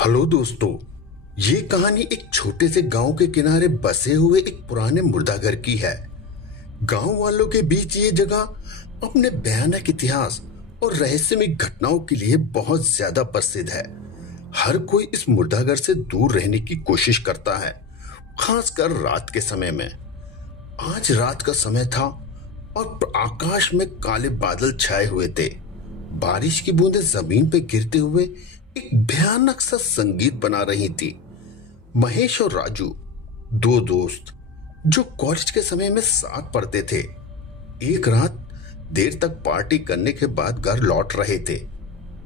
Hello दोस्तों। ये कहानी एक छोटे से गांव के किनारे बसे हुए एक पुराने मुर्दाघर की है। गांव वालों के बीच ये जगह अपने भयानक इतिहास और रहस्यमय घटनाओं के लिए बहुत ज्यादा प्रसिद्ध है। हर कोई इस मुर्दाघर से दूर रहने की कोशिश करता है, खासकर रात के समय में। आज रात का समय था और आकाश में काले बादल छाए हुए थे। बारिश की बूंदें जमीन पे गिरते हुए एक भयानक सा संगीत बना रही थी। महेश और राजू, दो दोस्त जो कॉलेज के समय में साथ पढ़ते थे, एक रात देर तक पार्टी करने के बाद घर लौट रहे थे।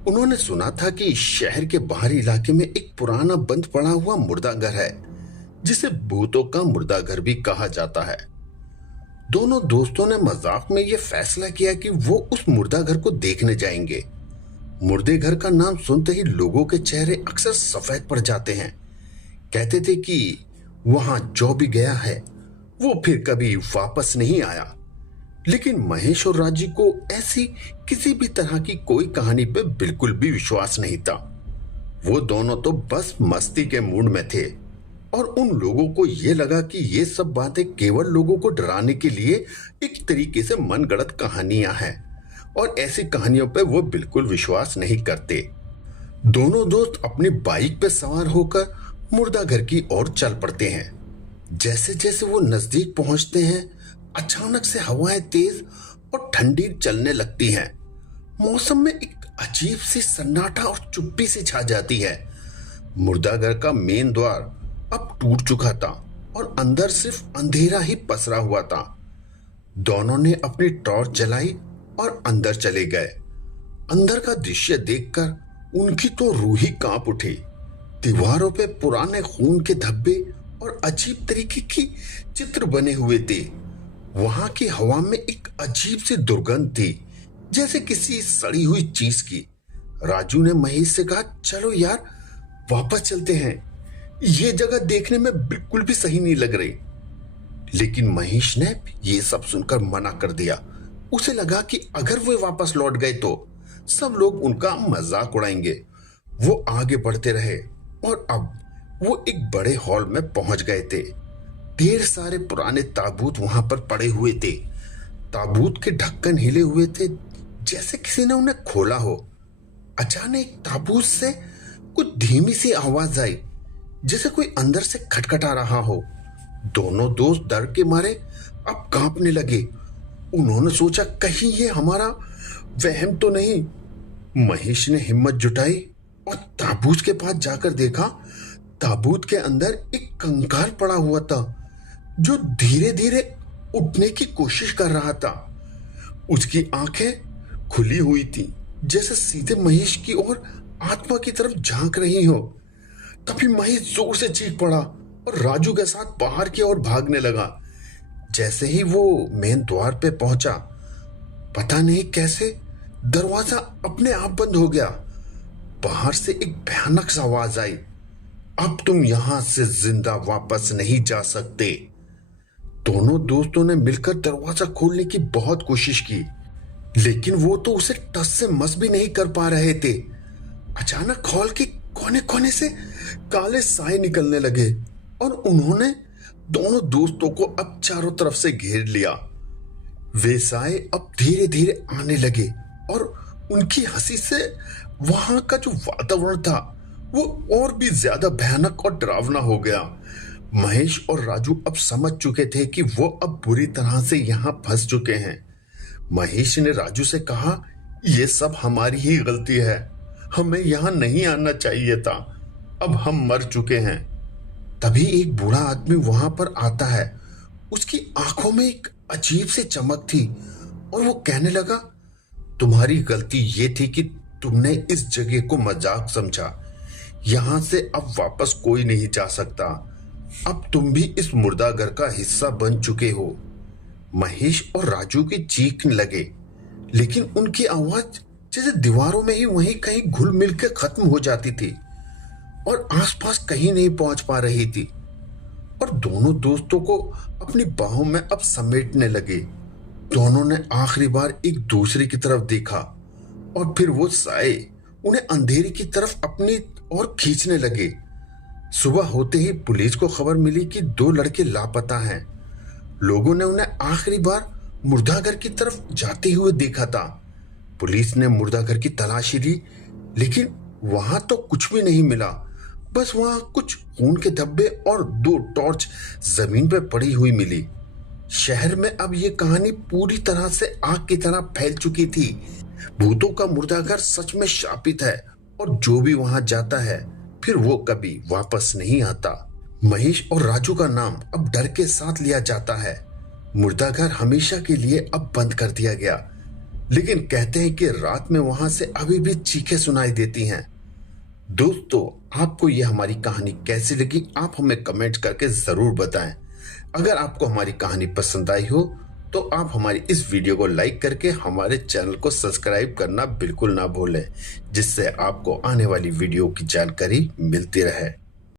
उन्होंने सुना था कि शहर के बाहरी इलाके में एक पुराना बंद पड़ा हुआ मुर्दाघर है, जिसे भूतों का मुर्दाघर भी कहा जाता है। दोनों दोस्तों ने मजाक में यह फैसला किया कि वो उस मुर्दाघर को देखने जाएंगे। मुर्दे घर का नाम सुनते ही लोगों के चेहरे अक्सर सफेद पड़ जाते हैं। कहते थे कि वहां जो भी गया है वो फिर कभी वापस नहीं आया। लेकिन महेश और राजी को ऐसी किसी भी तरह की कोई कहानी पे बिल्कुल भी विश्वास नहीं था। वो दोनों तो बस मस्ती के मूड में थे और उन लोगों को ये लगा कि ये सब बातें केवल लोगों को डराने के लिए एक तरीके से मनगढ़ंत कहानियां हैं और ऐसी कहानियों पे वो बिल्कुल विश्वास नहीं करते। दोनों दोस्त अपनी बाइक पे सवार होकर मुर्दाघर की ओर चल पड़ते हैं। जैसे जैसे वो नजदीक पहुंचते हैं, अचानक से हवाएं तेज और ठंडी चलने लगती हैं। मौसम में एक अजीब सी सन्नाटा और चुप्पी सी छा जाती है। मुर्दाघर का मेन द्वार अब टूट चुका था और अंदर सिर्फ अंधेरा ही पसरा हुआ था। दोनों ने अपनी टॉर्च जलाई और अंदर चले गए। अंदर का दृश्य देखकर उनकी तो रूह ही कांप उठी। दीवारों पे पुराने खून के धब्बे और अजीब तरीके की चित्र बने हुए थे। वहां की हवा में एक अजीब सी दुर्गंध थी, जैसे किसी सड़ी हुई चीज की। राजू ने महेश से कहा, चलो यार वापस चलते हैं, ये जगह देखने में बिल्कुल भी सही नहीं लग रही। लेकिन महेश ने ये सब सुनकर मना कर दिया। उसे लगा कि अगर वो वापस लौट गए तो सब लोग उनका मजाक उड़ाएंगे। वो आगे बढ़ते रहे और अब वो एक बड़े हॉल में पहुंच गए थे। ढेर सारे पुराने ताबूत वहां पर पड़े हुए थे। ताबूत के ढक्कन हिले हुए थे, जैसे किसी ने उन्हें खोला हो। अचानक ताबूत से कुछ धीमी सी आवाज आई, जैसे कोई अंदर से खटखटा रहा हो। दोनों दोस्त डर के मारे अब कांपने लगे। उन्होंने सोचा कहीं ये हमारा वहम तो नहीं। महेश ने हिम्मत जुटाई और ताबूत के पास जाकर देखा। ताबूत के अंदर एक कंकाल पड़ा हुआ था, जो धीरे धीरे उठने की कोशिश कर रहा था। उसकी आंखें खुली हुई थी, जैसे सीधे महेश की ओर आत्मा की तरफ झांक रही हो। तभी महेश जोर से चीख पड़ा और राजू के साथ बाहर की ओर भागने लगा। जैसे ही वो मेन द्वार पे पहुंचा, पता नहीं कैसे दरवाजा अपने आप बंद हो गया। बाहर से एक भयानक सी आवाज आई, अब तुम यहां से जिंदा वापस नहीं जा सकते। दोनों दोस्तों ने मिलकर दरवाजा खोलने की बहुत कोशिश की, लेकिन वो तो उसे टस से मस भी नहीं कर पा रहे थे। अचानक हॉल के कोने कोने से काले साए निकलने लगे और उन्होंने दोनों दोस्तों को अब चारों तरफ से घेर लिया। वे साए अब धीरे धीरे आने लगे और उनकी हंसी से वहां का जो वातावरण था वो और भी ज्यादा भयानक और डरावना हो गया। महेश और राजू अब समझ चुके थे कि वो अब बुरी तरह से यहाँ फंस चुके हैं। महेश ने राजू से कहा, यह सब हमारी ही गलती है, हमें यहाँ नहीं आना चाहिए था, अब हम मर चुके हैं। तभी एक बूढ़ा आदमी वहां पर आता है। उसकी आंखों में एक अजीब सी चमक थी और वो कहने लगा, तुम्हारी गलती ये थी कि तुमने इस जगह को मजाक समझा। यहां से अब वापस कोई नहीं जा सकता। अब तुम भी इस मुर्दाघर का हिस्सा बन चुके हो। महेश और राजू की चीखने लगे, लेकिन उनकी आवाज जैसे दीवारों में ही वहीं कहीं घुल मिल के खत्म हो जाती थी और आसपास कहीं नहीं पहुंच पा रही थी। और दोनों दोस्तों को अपनी बाहों में अब समेटने लगे। दोनों ने आखिरी बार एक दूसरे की तरफ देखा और फिर वो साए उन्हें अंधेरे की तरफ अपनी और खींचने लगे। सुबह होते ही पुलिस को खबर मिली कि 2 लड़के लापता हैं। लोगों ने उन्हें आखिरी बार मुर्दाघर की तरफ जाते हुए देखा था। पुलिस ने मुर्दाघर की तलाशी ली, लेकिन वहां तो कुछ भी नहीं मिला। बस वहां कुछ खून के धब्बे और 2 टॉर्च जमीन पर पड़ी हुई मिली। शहर में अब ये कहानी पूरी तरह से आग की तरह फैल चुकी थी। भूतों का मुर्दाघर सच में शापित है और जो भी वहां जाता है फिर वो कभी वापस नहीं आता। महेश और राजू का नाम अब डर के साथ लिया जाता है। मुर्दाघर हमेशा के लिए अब बंद कर दिया गया, लेकिन कहते हैं कि रात में वहां से अभी भी चीखें सुनाई देती हैं। दोस्तों, आपको यह हमारी कहानी कैसी लगी, आप हमें कमेंट करके जरूर बताएं। अगर आपको हमारी कहानी पसंद आई हो तो आप हमारी इस वीडियो को लाइक करके हमारे चैनल को सब्सक्राइब करना बिल्कुल ना भूलें, जिससे आपको आने वाली वीडियो की जानकारी मिलती रहे।